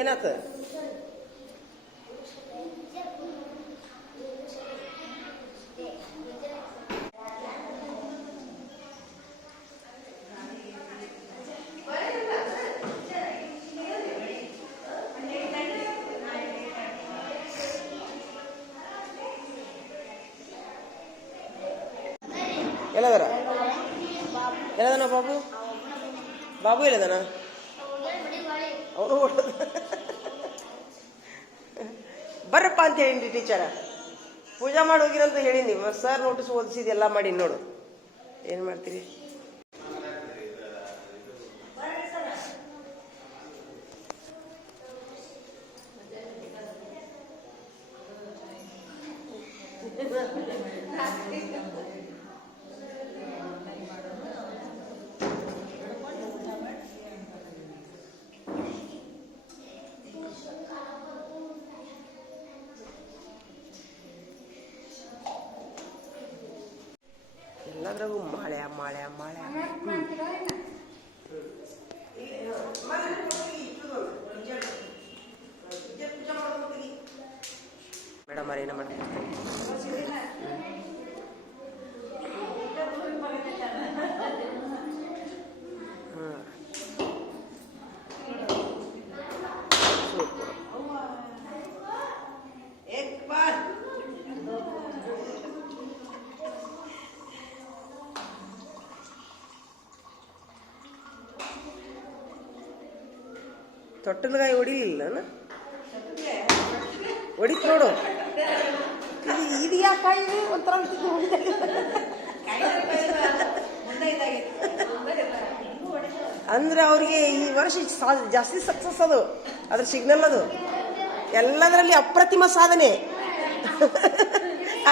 ಏನಾತ? ಎಲ್ಲದರ ಎಲ್ಲದನ ಬಾಬು? ಬಾಬು ಎಲ್ಲದನ? ಅವನು ಬರ್ರಪ್ಪ ಅಂತ ಹೇಳಿನ್ರಿ ಟೀಚರ. ಪೂಜಾ ಮಾಡಿ ಹೋಗಿರಂತ ಹೇಳಿನಿ. ಸರ್ ನೋಟಿಸ್ ಓದಿಸಿದ ಎಲ್ಲ ಮಾಡಿ ನೋಡು. ಏನು ಮಾಡ್ತೀರಿ? ಎಲ್ಲದ್ರಾಗೂ ಮಾಳೆ ಮಾಳೆ ಮಾಳೆ. ಮೇಡಮ್ ಅವ್ರ ಏನ ಮಾಡ್ತಾರೆ? ತೊಟ್ಟಲಗಾಯಿ ಹೊಡಿಲಿಲ್ಲ ಹೊಡಿತ್ ನೋಡು. ಇದು ಯಾಕಾಯಿ ಒಂಥರ ಅಂದ್ರೆ ಅವ್ರಿಗೆ ಈ ವರ್ಷ ಜಾಸ್ತಿ ಸಕ್ಸಸ್ ಅದು. ಅದ್ರ ಸಿಗ್ನಲ್ ಅದು ಎಲ್ಲದರಲ್ಲಿ ಅಪ್ರತಿಮ ಸಾಧನೆ.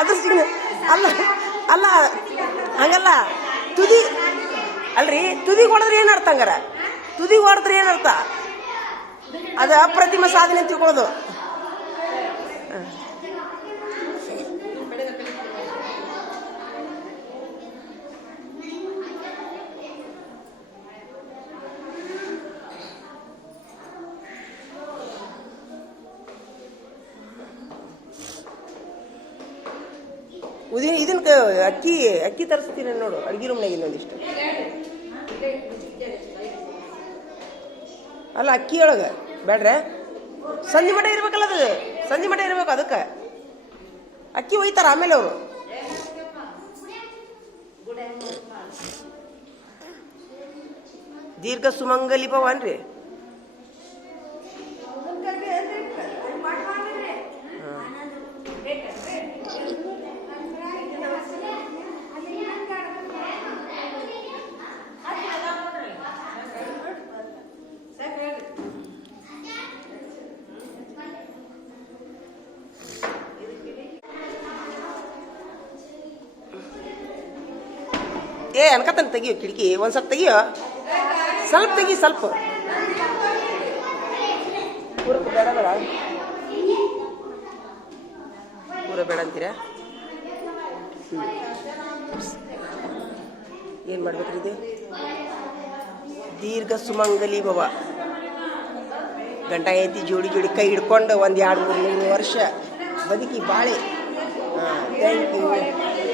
ಅದ್ರ ಸಿಗ್ನಲ್ ಅಲ್ಲ ಅಲ್ಲ ಹಂಗಲ್ಲ. ತುದಿ ಅಲ್ರಿ, ತುದಿಗೆ ಹೊಡೆದ್ರೆ ಏನರ್ಥ? ಹಂಗಾರ ತುದಿಗೆ ಹೊಡೆದ್ರೆ ಏನರ್ಥ? ಅದು ಅಪ್ರತಿಮ ಸಾಧನೆ ಅಂತ ತಿಳ್ಕೊಳ್ಳೋದು. ಇದನ್ನ ಅಕ್ಕಿ ತರಿಸ್ತೀನಿ ನೋಡು. ಅಡ್ಗೆ ರೂಮ್ನಾಗ ಇನ್ನೊಂದಿಷ್ಟು ಅಲ್ಲ, ಅಕ್ಕಿ ಒಳಗೆ ಬೇಡ್ರೆ ಸಂಜೆ ಮಠ ಇರ್ಬೇಕಲ್ಲ. ಅದು ಸಂಜೆ ಮಠ ಇರ್ಬೇಕು. ಅದಕ್ಕೆ ಅಕ್ಕಿ ಒಯ್ತಾರ ಆಮೇಲೆ ಅವರು. ದೀರ್ಘ ಸುಮಂಗಲಿ ಭವನ್ರಿ. ಏ ಅನ್ಕತನ ತೆಗಿಯೋ ಕಿಟಕಿ. ಒಂದು ಸ್ವಲ್ಪ ತೆಗಿಯೋ, ಸ್ವಲ್ಪ ತೆಗಿ, ಸ್ವಲ್ಪ ಪೂರ ಬೇಡ ಬೇಡ ಪೂರ ಬೇಡ ಅಂತೀರಾ? ಏನು ಮಾಡ್ಬೇಕ್ರಿ ಇದು? ದೀರ್ಘ ಸುಮಂಗಲಿ ಭವ. ಗಂಟ ಐತಿ ಜೋಡಿ ಜೋಡಿ ಕೈ ಹಿಡ್ಕೊಂಡು 1 2 3 4 ವರ್ಷ ಬದುಕಿ ಬಾಳೆ. ಹಾಂ, ಥ್ಯಾಂಕ್ ಯು.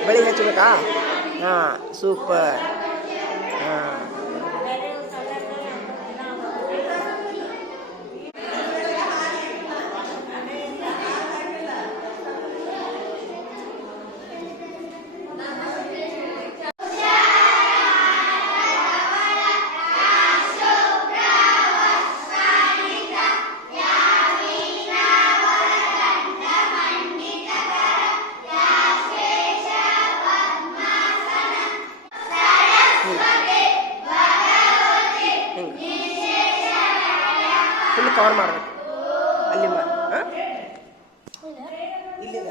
ಬಳಿ ಹಚ್ಚಬೇಕಾ? ಹಾಂ, ಸೂಪರ್. ಹಾಂ, ಫುಲ್ ಕವರ್ ಮಾಡಬೇಕು ಅಲ್ಲಿ ಇಲ್ಲಿಂದ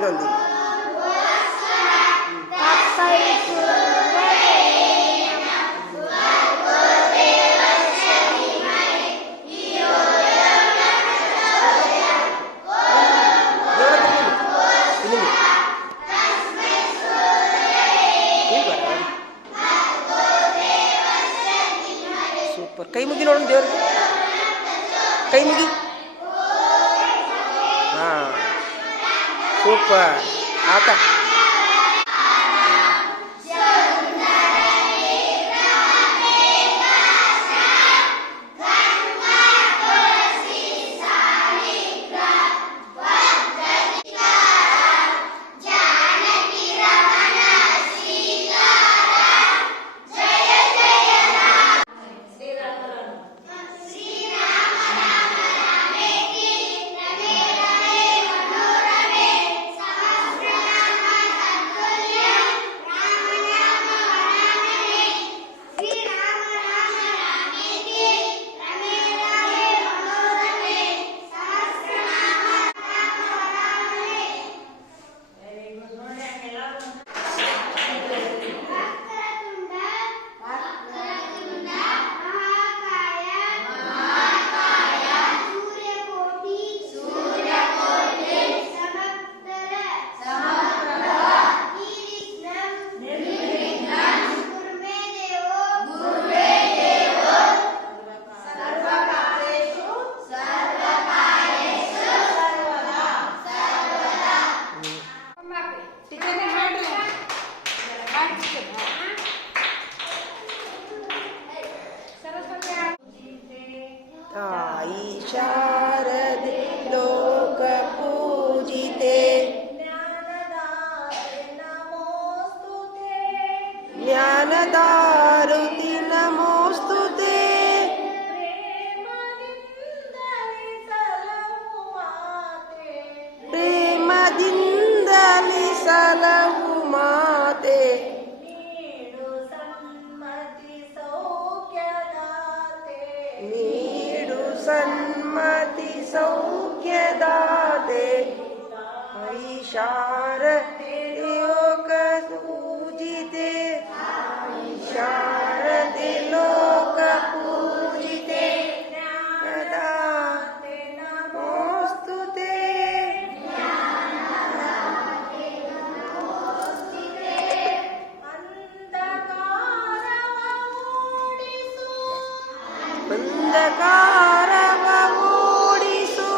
ಅಲ್ಲೊಂದು ಸೂಪರ್. ಕೈ ಮುಗಿ ನೋಡೋಣ ದೇವ್ರಿಗೆ, ಕೈ ಮುಗಿ. ಹಾಂ ಸೂಪರ್ ಆತ. ತಾಯಿ ಶಾರದೆ ಲೋಕ ಪೂಜಿತೆ ಜ್ಞಾನದಾರುತಿ ನಮೋಸ್ತುತೆ. ಪ್ರೇಮದಿಂದಲಿ ಸಲಹು ಮಾತೆ, ನೀಡು ಸನ್ಮತಿ ಸೌಖ್ಯದಾತೆ. ತಾಯಿ ಶಾರದೆ ಲೋಕ ಪೂಜಿತೆ, ಶಾರದೆ ಲೋಕ ಪೂಜಿತೆ ಜ್ಞಾನದಾತೆ ನಮೋಸ್ತುತೆ. ಅಂಧಕಾರವ ಓಡಿಸು,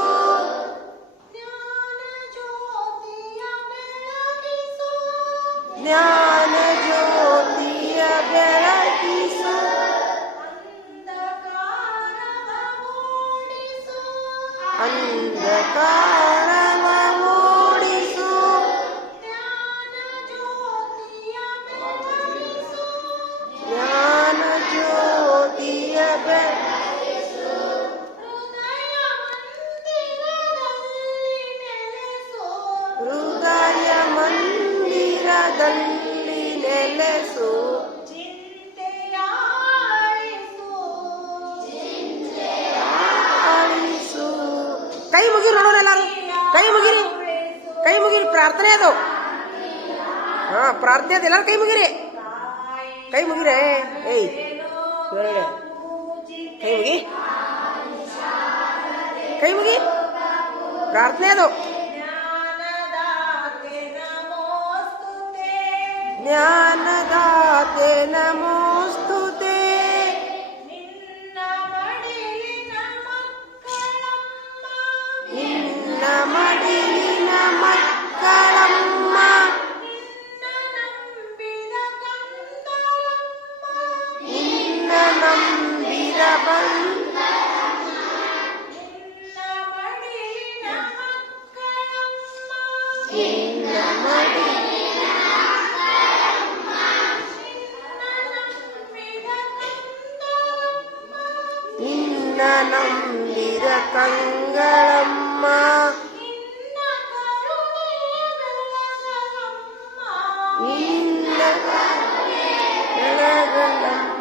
ಜ್ಞಾನ ಜ್ಯೋತಿಯ ಬೆಳಗಿಸು. ಅಂಧಕಾರವ ಓಡಿಸು, ಜ್ಞಾನ ಜ್ಯೋತಿಯ ಬೆಳಗಿಸು. ಹೃದಯ ಮಂದಿರದಲ್ಲಿ ನೆಲೆಸು. ಆಳಿಸು. ಕೈ ಮುಗಿರಿ ನೋಡೋಣ ಎಲ್ಲಾರು, ಕೈ ಮುಗಿರಿ, ಕೈ ಮುಗಿರಿ. ಪ್ರಾರ್ಥನೆ ಅದು. ಹಾ ಪ್ರಾರ್ಥನೆ ಅದು. ಎಲ್ಲಾರು ಕೈ ಮುಗಿರಿ, ಕೈ ಮುಗಿರೆ. ಏಯ್ ಕೈ ಮುಗಿ, ಕೈ ಮುಗಿ. ಪ್ರಾರ್ಥನೆ ಅದು. ಜ್ಞಾನದಾತೆ ನಮೋಸ್ತುತೆ. ನಿನ್ನ ಮಡಿಲಿನ ಮಕ್ಕಳಮ್ಮ, ನಿನ್ನ ನಂಬಿದ ಬಂದ, ನಿನ್ನ ಮಡಿ ನಿನ್ನ ನಂಬಿದ ಕಂಗಳಮ್ಮ, ನಿನ್ನ ಬೆಳಗಳಮ್ಮ.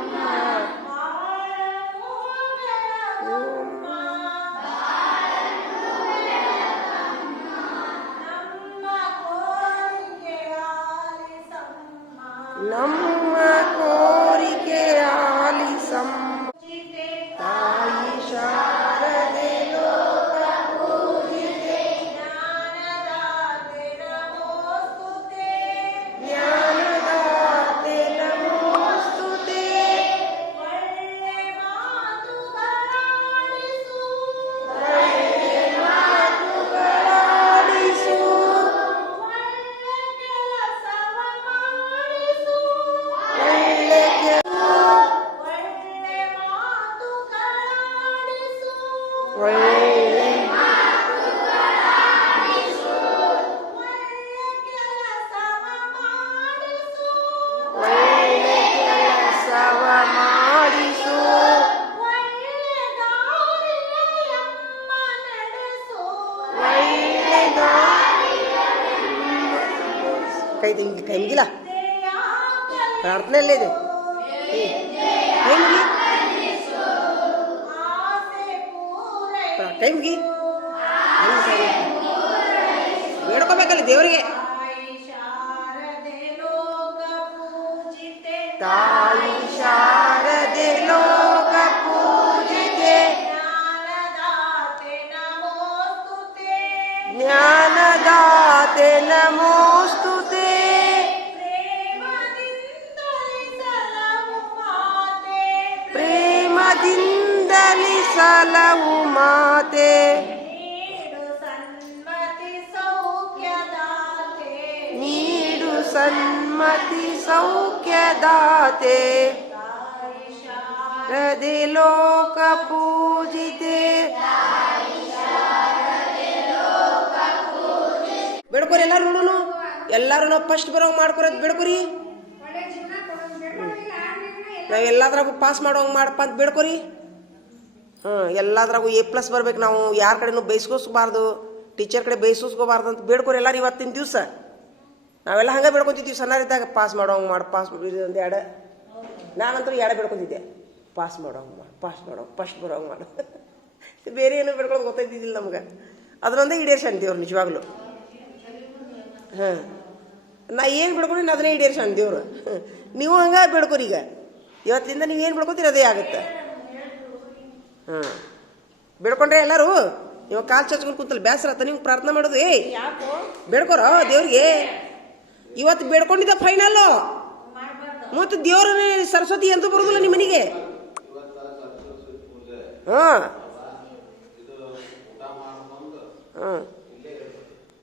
ಕೈ ತಿಂಗಿ ಕೈ ಮುಗಿಲ್ಲ ಪ್ರಾರ್ಥನೆ ಅಲ್ಲಿದೆ ಕೈ ಮುಗಿ ಕೈ ಮುಗಿ ಬೇಡ್ಕೋಬೇಕಲ್ಲ ದೇವರಿಗೆ ತಾಯಿ ಶಾರದೆ ಲೋಕ ಪೂಜಿತೆ ಜ್ಞಾನದಾತೆ ನಮೋಸ್ತುತೆ ಪ್ರೇಮದಿಂದಲಿ ಸಲವು ಮಾತೆ ನೀಡು ಸನ್ಮತಿ ಸೌಖ್ಯದಾತೆ ಹೃದಯ ಲೋಕ ಪೂಜಿತೆ ಬೇಡ್ಕೊರಿ ಎಲ್ಲಾರು ನೋಡೋಣ ಎಲ್ಲಾರು ನಾವು ಫಸ್ಟ್ ಬರೋಂಗೆ ಮಾಡ್ಕೊರೋದು ಬೇಡ್ಕೊರಿ ನಾವು ಎಲ್ಲಾದ್ರಾಗೂ ಪಾಸ್ ಮಾಡೋಂಗೆ ಮಾಡಪ್ಪ ಅಂತ ಬೇಡ್ಕೊರಿ ಎಲ್ಲಾದ್ರಾಗೂ A+ ಬರ್ಬೇಕು ನಾವು ಯಾರ ಕಡೆನೂ ಬೈಸ್ಕೋಸ್ಬಾರ್ದು ಟೀಚರ್ ಕಡೆ ಬೈಸ್ಕೋಬಾರ್ದು ಅಂತ ಬೇಡ್ಕೊರಿ ಎಲ್ಲಾರು ಇವತ್ತಿನ ದಿವಸ ನಾವೆಲ್ಲ ಹಂಗೆ ಬೇಡ್ಕೊತಿದ್ವಿ ಸಣ್ಣರಿದ್ದಾಗ ಪಾಸ್ ಮಾಡೋಂಗೆ ಮಾಡಿ ಪಾಸ್ ಒಂದು ಎರಡು ನಾನಂತೂ ಎರಡು ಬೇಡ್ಕೊತಿದ್ದೆ ಪಾಸ್ ಮಾಡೋಂಗೆ ಮಾಡಿ ಫಸ್ಟ್ ಬರೋಂಗೆ ಮಾಡು ಬೇರೆ ಏನೋ ಬೇಡ್ಕೊಳ್ಳೋದು ಗೊತ್ತಾಯ್ತಿದ್ದಿಲ್ಲ ನಮ್ಗೆ ಅದನ್ನೊಂದೇ ಈಡೇರ್ಸನ್ ದೇವ್ರು ನಿಜವಾಗ್ಲು ನಾ ಏನು ಬೇಡ್ಕೊಂಡು ಅದನ್ನೇ ಈಡೇರ್ಸನ್ ದೇವ್ರು ನೀವು ಹಂಗೆ ಬೇಡ್ಕೊರಿ ಈಗ ಇವತ್ತಿಂದ ನೀವು ಏನು ಬೇಡ್ಕೊತೀರಿ ಅದೇ ಆಗುತ್ತೆ ಬೇಡ್ಕೊಂಡ್ರೆ ಎಲ್ಲರೂ ಇವಾಗ ಕಾಲು ಚಚ್ಕೊಂಡು ಕೂತಲ್ಲ ಬೇಸರತ್ತ ನೀವು ಪ್ರಾರ್ಥನೆ ಮಾಡೋದು ಬೇಡ್ಕೊರ ದೇವ್ರಿಗೆ ಇವತ್ತು ಬೇಡ್ಕೊಂಡಿದ್ದ ಫೈನಲ್ಲು ಮತ್ತು ದೇವ್ರ ಸರಸ್ವತಿ ಅಂತೂ ಬರೋದಿಲ್ಲ ನಿಮ್ಮ ಮನೆಗೆ ಹಾಂ